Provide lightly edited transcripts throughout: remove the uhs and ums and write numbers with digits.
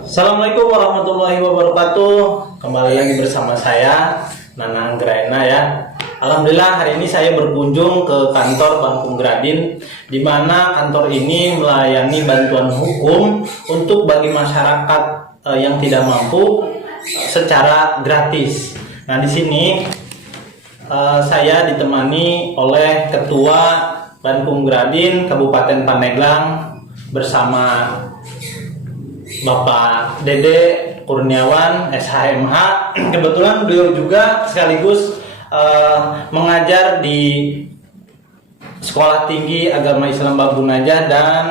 Assalamualaikum warahmatullahi wabarakatuh. Kembali lagi bersama saya Nana Anggraena ya. Alhamdulillah hari ini saya berkunjung ke kantor Bangkum Gradin, di mana kantor ini melayani bantuan hukum untuk bagi masyarakat yang tidak mampu secara gratis. Nah, di sini saya ditemani oleh Ketua Bangkum Gradin Kabupaten Pandeglang bersama Bapak Dede Kurniawan SHMH. Kebetulan beliau juga sekaligus mengajar di Sekolah Tinggi Agama Islam Babun Najah dan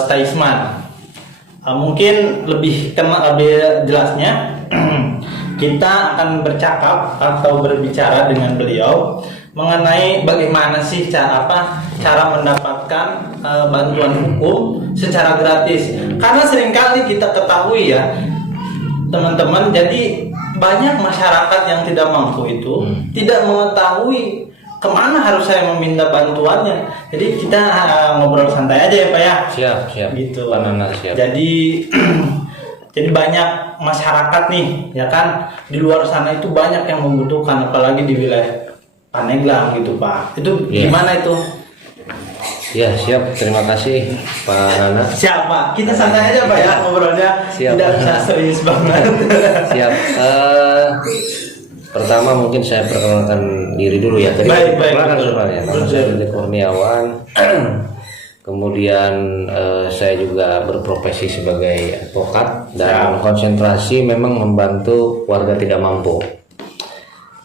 Staisman. Mungkin lebih jelasnya kita akan bercakap atau berbicara dengan beliau mengenai bagaimana sih cara mendapatkan bantuan hukum secara gratis. Karena seringkali kita ketahui ya teman-teman, jadi banyak masyarakat yang tidak mampu itu tidak mengetahui kemana harus saya meminta bantuannya. Jadi kita ngobrol santai aja ya Pak ya. Siap. Gitu. Siap. Jadi banyak masyarakat nih ya kan, di luar sana itu banyak yang membutuhkan, apalagi di wilayah Pandeglang gitu Pak. Itu gimana itu? Ya, siap. Terima kasih Pak Nana. Siap Pak. Kita santai aja Pak ya ngobrolnya. Siap. Tidak usah serius banget. Siap. Pertama mungkin saya perkenalkan diri dulu ya. Baik. Perkenalkan sebenarnya. Nama saya Dede Kurniawan. Kemudian saya juga berprofesi sebagai advokat dan konsentrasi memang membantu warga tidak mampu.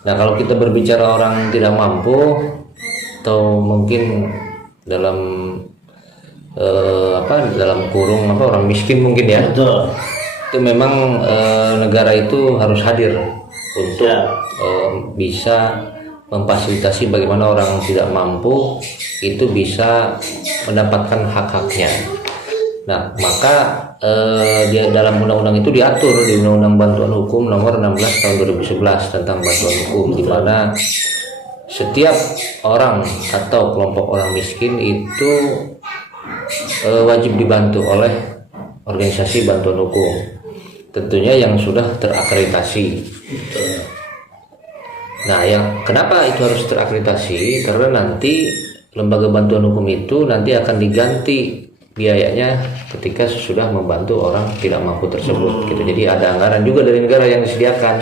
Nah, kalau kita berbicara orang tidak mampu atau mungkin dalam dalam kurung orang miskin mungkin ya. Betul. Itu memang negara itu harus hadir untuk bisa memfasilitasi bagaimana orang tidak mampu itu bisa mendapatkan hak-haknya. Nah, maka di dalam undang-undang itu diatur di Undang-Undang Bantuan Hukum Nomor 16 Tahun 2011 tentang bantuan hukum, di mana setiap orang atau kelompok orang miskin itu wajib dibantu oleh organisasi bantuan hukum, tentunya yang sudah terakreditasi. Nah, kenapa itu harus terakreditasi? Karena nanti lembaga bantuan hukum itu nanti akan diganti biayanya ketika sudah membantu orang tidak mampu tersebut gitu. Jadi ada anggaran juga dari negara yang disediakan.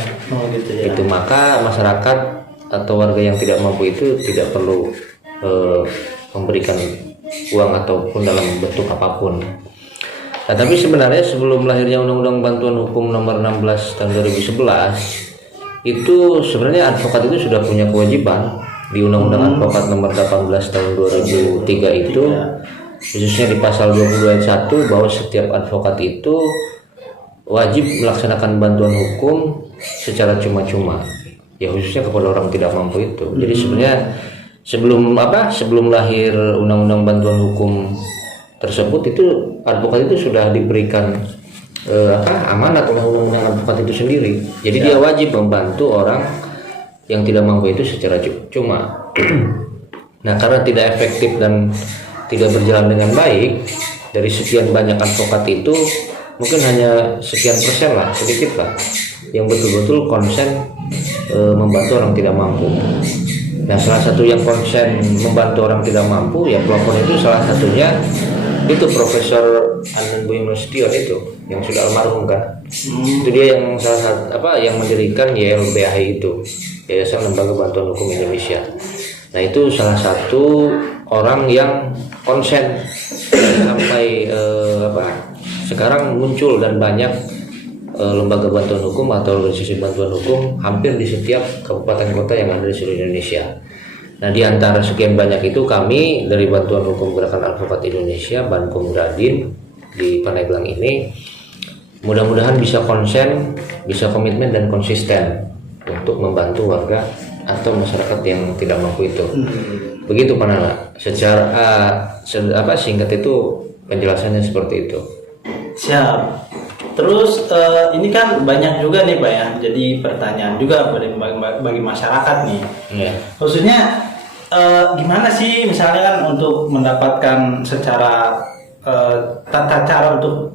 Itu maka masyarakat atau warga yang tidak mampu itu tidak perlu memberikan uang ataupun dalam bentuk apapun. Nah, tapi sebenarnya sebelum lahirnya Undang-Undang Bantuan Hukum Nomor 16 Tahun 2011 itu sebenarnya advokat itu sudah punya kewajiban di Undang-Undang Advokat Nomor 18 Tahun 2003 itu, khususnya di pasal 20 ayat 1, bahwa setiap advokat itu wajib melaksanakan bantuan hukum secara cuma-cuma, ya khususnya kepada orang tidak mampu itu. Jadi sebenarnya sebelum lahir Undang-Undang Bantuan Hukum tersebut itu advokat itu sudah diberikan amanat oleh Undang-Undang Advokat itu sendiri. Jadi dia wajib membantu orang yang tidak mampu itu secara cuma. Nah, karena tidak efektif dan tidak berjalan dengan baik, dari sekian banyak advokat itu mungkin hanya sekian persen lah, sedikit lah yang betul-betul konsen membantu orang tidak mampu. Nah, salah satu yang konsen membantu orang tidak mampu ya pelapor itu salah satunya itu Profesor Anung Budi Nasution itu yang sudah almarhum kan. Itu dia yang salah satu yang mendirikan YLBHI itu, Yayasan Lembaga Bantuan Hukum Indonesia. Nah, itu salah satu orang yang konsen sampai sekarang muncul dan banyak lembaga bantuan hukum atau organisasi bantuan hukum hampir di setiap kabupaten kota yang ada di seluruh Indonesia. Nah, di antara sekian banyak itu kami dari Bantuan Hukum Gerakan Advokat Indonesia Bangkum Gradin di Pandeglang ini mudah-mudahan bisa konsen, bisa komitmen dan konsisten untuk membantu warga atau masyarakat yang tidak mampu itu. Begitu Pak Nana. Secara singkat itu penjelasannya seperti itu. Siap. Terus ini kan banyak juga nih Pak ya, jadi pertanyaan juga bagi masyarakat nih. Khususnya gimana sih misalnya kan untuk mendapatkan secara tata cara untuk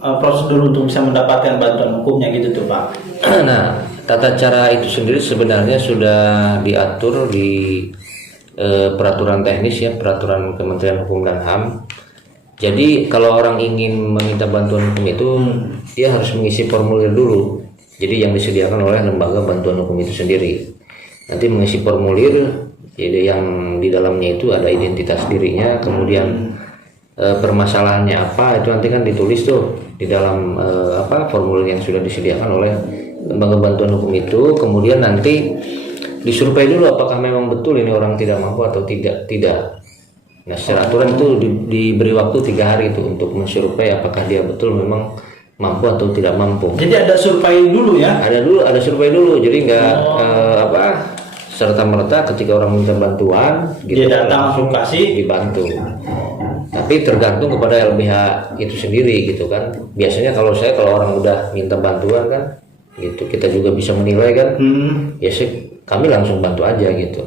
prosedur untuk bisa mendapatkan bantuan hukumnya gitu tuh Pak? Nah, tata cara itu sendiri sebenarnya sudah diatur di peraturan teknis ya, peraturan Kementerian Hukum dan HAM. Jadi kalau orang ingin meminta bantuan hukum itu dia harus mengisi formulir dulu. Jadi yang disediakan oleh lembaga bantuan hukum itu sendiri. Nanti mengisi formulir, jadi yang di dalamnya itu ada identitas dirinya, kemudian permasalahannya apa, itu nanti kan ditulis tuh di dalam formulir yang sudah disediakan oleh lembaga bantuan hukum itu. Kemudian nanti disurvei dulu apakah memang betul ini orang tidak mampu atau tidak. Nah, secara aturan itu diberi waktu 3 hari itu untuk mensurvei apakah dia betul memang mampu atau tidak mampu. Jadi ada survei dulu ya? Ada survei dulu. Jadi nggak serta merta ketika orang minta bantuan dia datang langsung kasih dibantu. Tapi tergantung kepada LBH itu sendiri gitu kan. Biasanya kalau orang udah minta bantuan kan gitu, kita juga bisa menilai kan. Ya sih, kami langsung bantu aja gitu.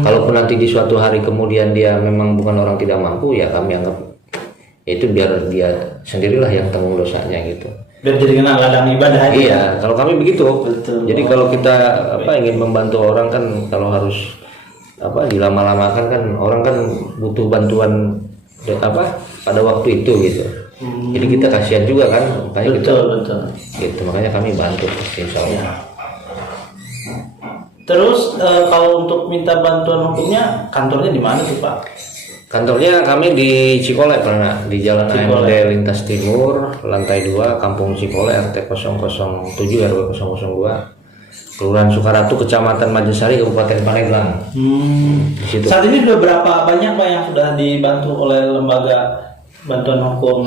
Kalaupun nanti di suatu hari kemudian dia memang bukan orang tidak mampu, ya kami anggap itu biar dia sendirilah yang tanggung dosanya gitu. Biar jadi kena ladang ibadah aja. Iya, kalau kami begitu. Betul. Jadi kalau kita ingin membantu orang kan, kalau harus dilama-lamakan kan, orang kan butuh bantuan pada waktu itu gitu. Jadi kita kasihan juga kan, makanya betul. Gitu, makanya kami bantu insya Allah. Ya. Terus kalau untuk minta bantuan hukumnya kantornya di mana tuh Pak? Kantornya kami di Cikole, di Jalan AMD Lintas Timur, lantai 2, Kampung Cikole, RT 007 RW 002, Kelurahan Sukaratu, Kecamatan Majasari, Kabupaten Pandeglang. Di situ. Saat ini sudah berapa banyak Pak yang sudah dibantu oleh lembaga bantuan hukum?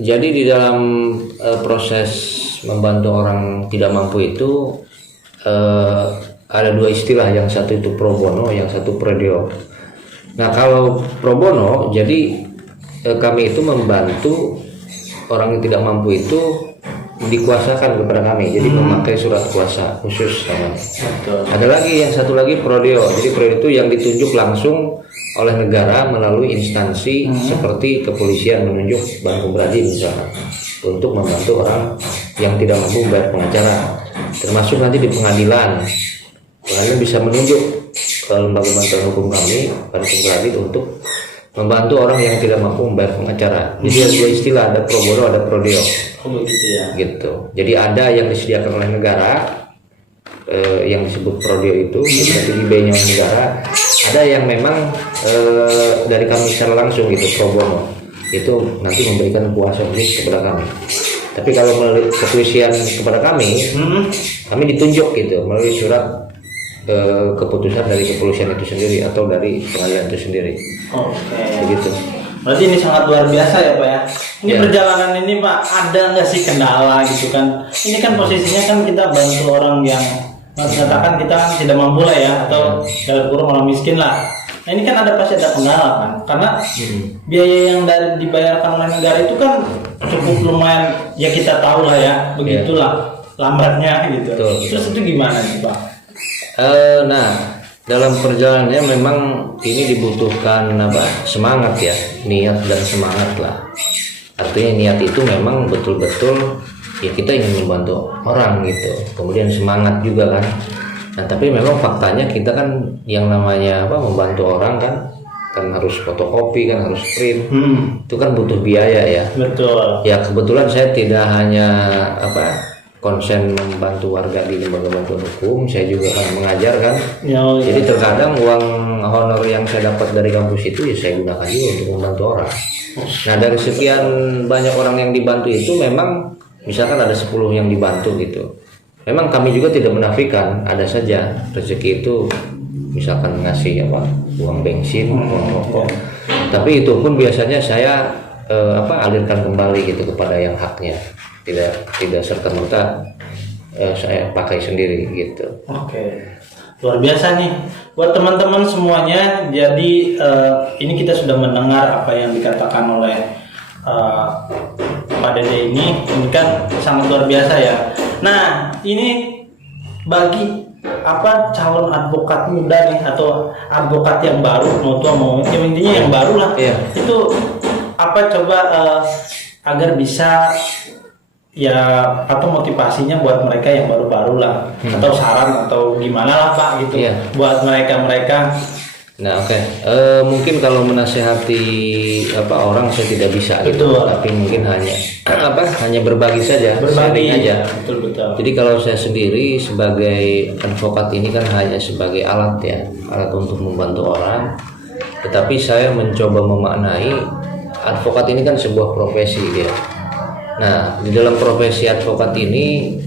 Jadi di dalam proses membantu orang tidak mampu itu ada 2 istilah, yang satu itu pro bono, yang satu pro deo. Nah, kalau pro bono, jadi kami itu membantu orang yang tidak mampu itu dikuasakan kepada kami, jadi memakai surat kuasa khusus namanya. Ada lagi yang satu lagi pro deo. Jadi pro deo itu yang ditunjuk langsung oleh negara melalui instansi seperti kepolisian, menunjuk Bank Pemberadi misalnya, untuk membantu orang yang tidak mampu membayar pengacara. Termasuk nanti di pengadilan bisa menunjuk ke lembaga bantuan hukum kami, Bank Pemberadi, untuk membantu orang yang tidak mampu membayar pengacara. Jadi ada 2 istilah, ada pro bono, ada pro deo. Begitu ya. Gitu. Jadi ada yang disediakan oleh negara, yang disebut pro deo itu, berarti dibayarnya oleh negara. Ada yang memang dari kami secara langsung gitu, pro bono. Itu nanti memberikan kuasa khusus kepada kami. Tapi kalau melalui kepolisian kepada kami ditunjuk gitu melalui surat keputusan dari kepolisian itu sendiri atau dari pengadilan itu sendiri. Oke. Begitu. Berarti ini sangat luar biasa ya Pak ya. Ini perjalanan ini Pak, ada nggak sih kendala gitu kan? Ini kan posisinya kan kita bantu orang yang mengatakan kita tidak mampu lah ya, atau dalam kurung orang miskin lah. Nah ini kan pasti ada kendala kan, karena biaya yang dibayarkan oleh negara itu kan cukup lumayan, ya kita tahu lah ya, begitulah lambatnya gitu. Terus itu gimana sih Pak? Nah, dalam perjalanannya memang ini dibutuhkan semangat ya, niat dan semangat lah. Artinya niat itu memang betul-betul ya kita ingin membantu orang gitu, kemudian semangat juga kan. Nah tapi memang faktanya kita kan yang namanya membantu orang kan harus fotokopi, kan harus print, itu kan butuh biaya ya. Betul. Ya kebetulan saya tidak hanya konsen membantu warga di lembaga bantuan hukum, saya juga kan mengajar kan. Jadi terkadang uang honor yang saya dapat dari kampus itu ya saya gunakan juga untuk membantu orang. Nah dari sekian banyak orang yang dibantu itu memang misalkan ada 10 yang dibantu gitu, memang kami juga tidak menafikan ada saja rezeki itu misalkan ngasih uang bensin, uang rokok, tapi itu pun biasanya saya alirkan kembali gitu kepada yang haknya, tidak serta merta saya pakai sendiri gitu. Oke, luar biasa nih buat teman-teman semuanya. Jadi ini kita sudah mendengar apa yang dikatakan oleh Pak Dede ini kan sangat luar biasa ya. Nah ini bagi calon advokat muda nih atau advokat yang baru, mau tua mau intinya yang baru lah. Itu coba agar bisa ya apa motivasinya buat mereka yang baru-baru lah, atau saran atau gimana lah Pak gitu, Iya. buat mereka. Nah, oke. Mungkin kalau menasehati orang saya tidak bisa gitu, Betul. tapi mungkin hanya hanya berbagi saja, sharing aja. Betul. Jadi kalau saya sendiri sebagai advokat ini kan hanya sebagai alat ya, alat untuk membantu orang. Tetapi saya mencoba memaknai advokat ini kan sebuah profesi dia. Nah, di dalam profesi advokat ini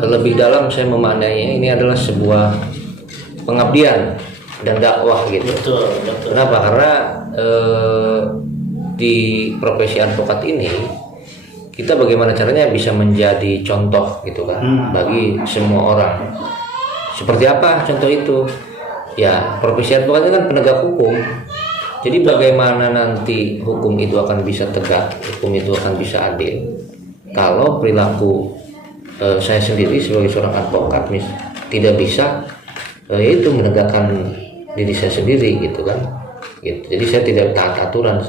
lebih dalam saya memaknainya ini adalah sebuah pengabdian dan dakwah gitu. Betul. Kenapa? Karena di profesi advokat ini kita bagaimana caranya bisa menjadi contoh gitu kan bagi semua orang. Seperti apa contoh itu? Ya, profesi advokat itu kan penegak hukum. Jadi bagaimana nanti hukum itu akan bisa tegak, hukum itu akan bisa adil kalau perilaku saya sendiri sebagai seorang advokat tidak bisa yaitu menegakkan diri saya sendiri gitu kan gitu. Jadi saya tidak taat aturan,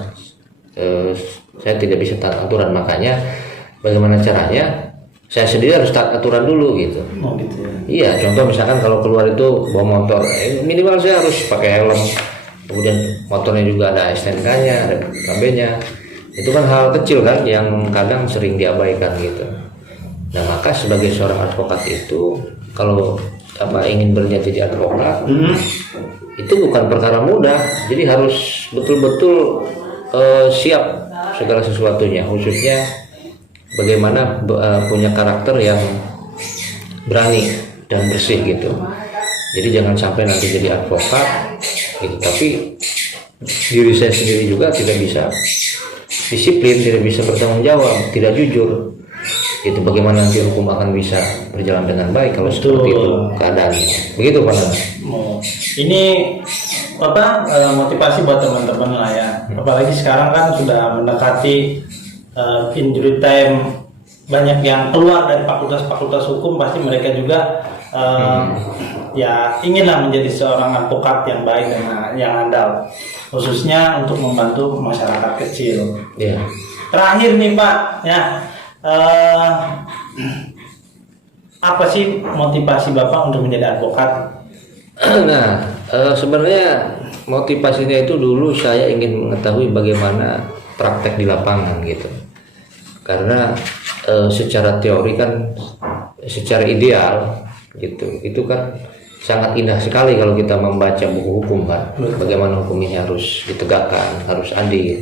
saya tidak bisa taat aturan, makanya bagaimana caranya saya sendiri harus taat aturan dulu gitu. Oh gitu ya. Iya, contoh misalkan kalau keluar itu bawa motor, minimal saya harus pakai helm, kemudian motornya juga ada STNK-nya, ada KB-nya. Itu kan hal kecil kan yang kadang sering diabaikan gitu. Nah, maka sebagai seorang advokat itu kalau ingin berniat jadi advokat itu bukan perkara mudah, jadi harus betul-betul siap segala sesuatunya, khususnya bagaimana punya karakter yang berani dan bersih gitu. Jadi jangan sampai nanti jadi advokat gitu, tapi diri saya sendiri juga tidak bisa disiplin, tidak bisa bertanggung jawab, tidak jujur. Itu bagaimana nanti hukum akan bisa berjalan dengan baik kalau seperti itu keadaannya. Begitu Pak Nana. Ini motivasi buat teman-teman lah ya. Apalagi sekarang kan sudah mendekati injury time, banyak yang keluar dari fakultas hukum, pasti mereka juga ya inginlah menjadi seorang advokat yang baik dan yang andal, khususnya untuk membantu masyarakat kecil. Ya. Terakhir nih Pak, ya. Apa sih motivasi Bapak untuk menjadi advokat? Nah, sebenarnya motivasinya itu dulu saya ingin mengetahui bagaimana praktek di lapangan gitu. Karena secara teori kan, secara ideal gitu, itu kan sangat indah sekali kalau kita membaca buku hukum kan, bagaimana hukum ini harus ditegakkan, harus adil.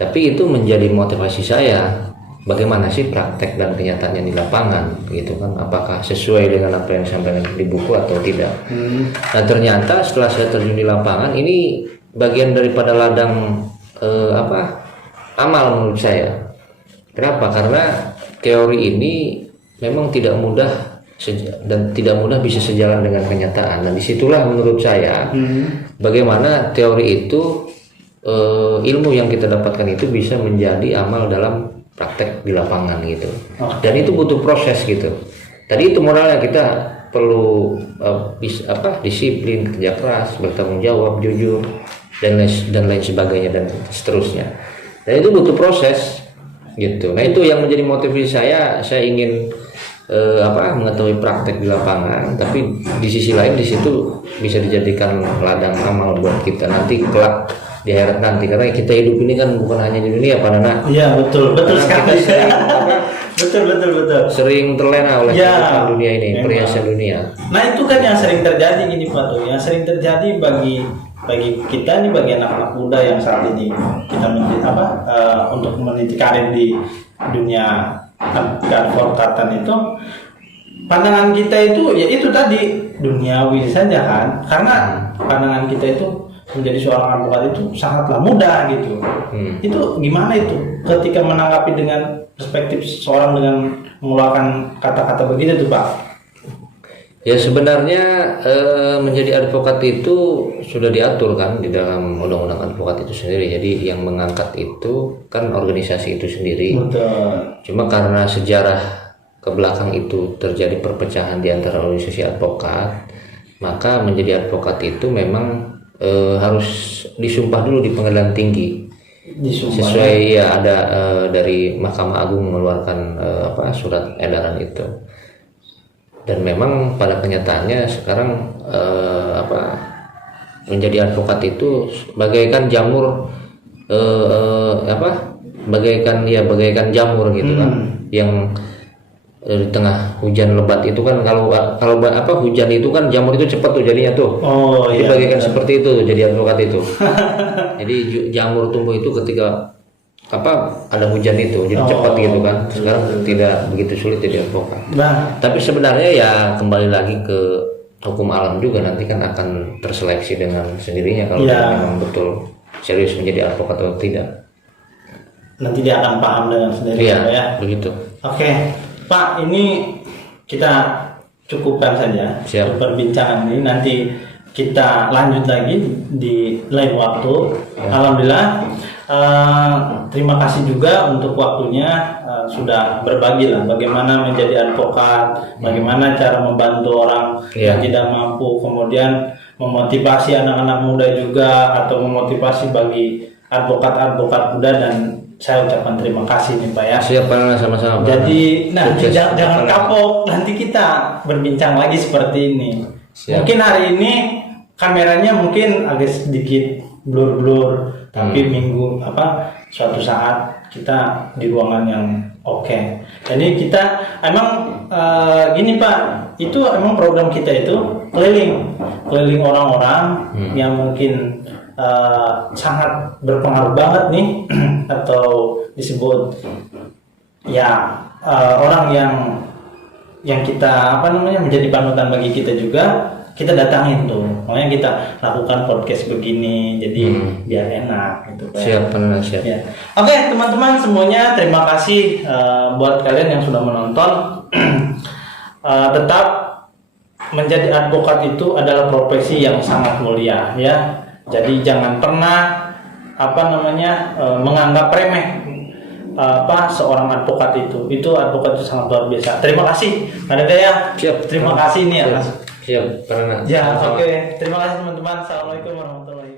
Tapi itu menjadi motivasi saya. Bagaimana sih praktek dan kenyataannya di lapangan gitu kan, apakah sesuai dengan apa yang disampaikan di buku atau tidak. Nah, ternyata setelah saya terjun di lapangan, ini bagian daripada ladang amal menurut saya. Kenapa? Karena teori ini memang tidak mudah dan tidak mudah bisa sejalan dengan kenyataan. Dan disitulah menurut saya bagaimana teori itu, ilmu yang kita dapatkan itu bisa menjadi amal dalam praktek di lapangan gitu. Dan itu butuh proses gitu. Tadi itu moralnya kita perlu disiplin, kerja keras, bertanggung jawab, jujur, dan lain sebagainya dan seterusnya. Dan itu butuh proses gitu. Nah, itu yang menjadi motivasi saya ingin mengetahui praktek di lapangan, tapi di sisi lain di situ bisa dijadikan ladang amal buat kita nanti kelak di akhirat nanti, karena kita hidup ini kan bukan hanya di dunia Pak Nana. Iya betul sekali. betul. Sering terlena oleh kehidupan dunia ini, perhiasan dunia. Nah itu kan yang sering terjadi gini Pak tuh, yang sering terjadi bagi kita nih, bagi anak-anak muda yang saat ini kita untuk meniti karir di dunia keadvokatan itu, pandangan kita itu ya itu tadi duniawi saja kan, karena pandangan kita itu menjadi seorang advokat itu sangatlah mudah gitu. Itu gimana itu ketika menanggapi dengan perspektif seorang dengan mengeluarkan kata-kata begitu tuh Pak? Ya sebenarnya menjadi advokat itu sudah diatur kan di dalam undang-undang advokat itu sendiri. Jadi yang mengangkat itu kan organisasi itu sendiri. Betul. Cuma karena sejarah ke belakang itu terjadi perpecahan di antara organisasi advokat, maka menjadi advokat itu memang harus disumpah dulu di pengadilan tinggi. di Sumbar. sesuai ya ada dari Mahkamah Agung mengeluarkan surat edaran itu. Dan memang pada kenyataannya sekarang menjadi advokat itu bagaikan jamur bagaikan jamur gitu kan, yang di tengah hujan lebat itu kan, kalau hujan itu kan jamur itu cepat tuh jadinya tuh. Jadi bagaikan seperti itu jadi advokat itu. Jadi jamur tumbuh itu ketika ada hujan itu jadi cepat gitu kan. Sekarang tidak begitu sulit jadi advokat. Tapi sebenarnya ya kembali lagi ke hukum alam juga, nanti kan akan terseleksi dengan sendirinya kalau memang betul serius menjadi advokat atau tidak. Nanti dia akan paham dengan sendirinya ya. Begitu. Oke, Pak, ini kita cukupkan saja perbincangan ini. Nanti kita lanjut lagi di lain waktu. Alhamdulillah. Terima kasih juga untuk waktunya, sudah berbagi lah bagaimana menjadi advokat, bagaimana cara membantu orang yang tidak mampu, kemudian memotivasi anak-anak muda juga, atau memotivasi bagi advokat-advokat muda. Dan saya ucapkan terima kasih nih Pak ya. Siap, sama-sama. Jadi nanti jangan kapok, nanti kita berbincang lagi seperti ini. Mungkin hari ini kameranya mungkin agak sedikit blur, tapi suatu saat kita di ruangan yang oke. Jadi kita emang gini Pak, itu emang program kita itu keliling orang-orang yang mungkin sangat berpengaruh banget nih atau disebut orang yang kita menjadi panutan bagi kita juga, kita datangin tuh. Makanya kita lakukan podcast begini, jadi biar enak gitu Pak. Siap. Ya. Oke, teman-teman semuanya, terima kasih buat kalian yang sudah menonton. Tetap menjadi advokat itu adalah profesi yang sangat mulia ya. Jadi jangan pernah menganggap remeh seorang advokat itu. Advokat itu sangat luar biasa. Terima kasih. Ada ya. Siap. Terima kasih nih ya. Siap. Ya, oke. Terima kasih teman-teman. Assalamualaikum warahmatullahi wabarakatuh.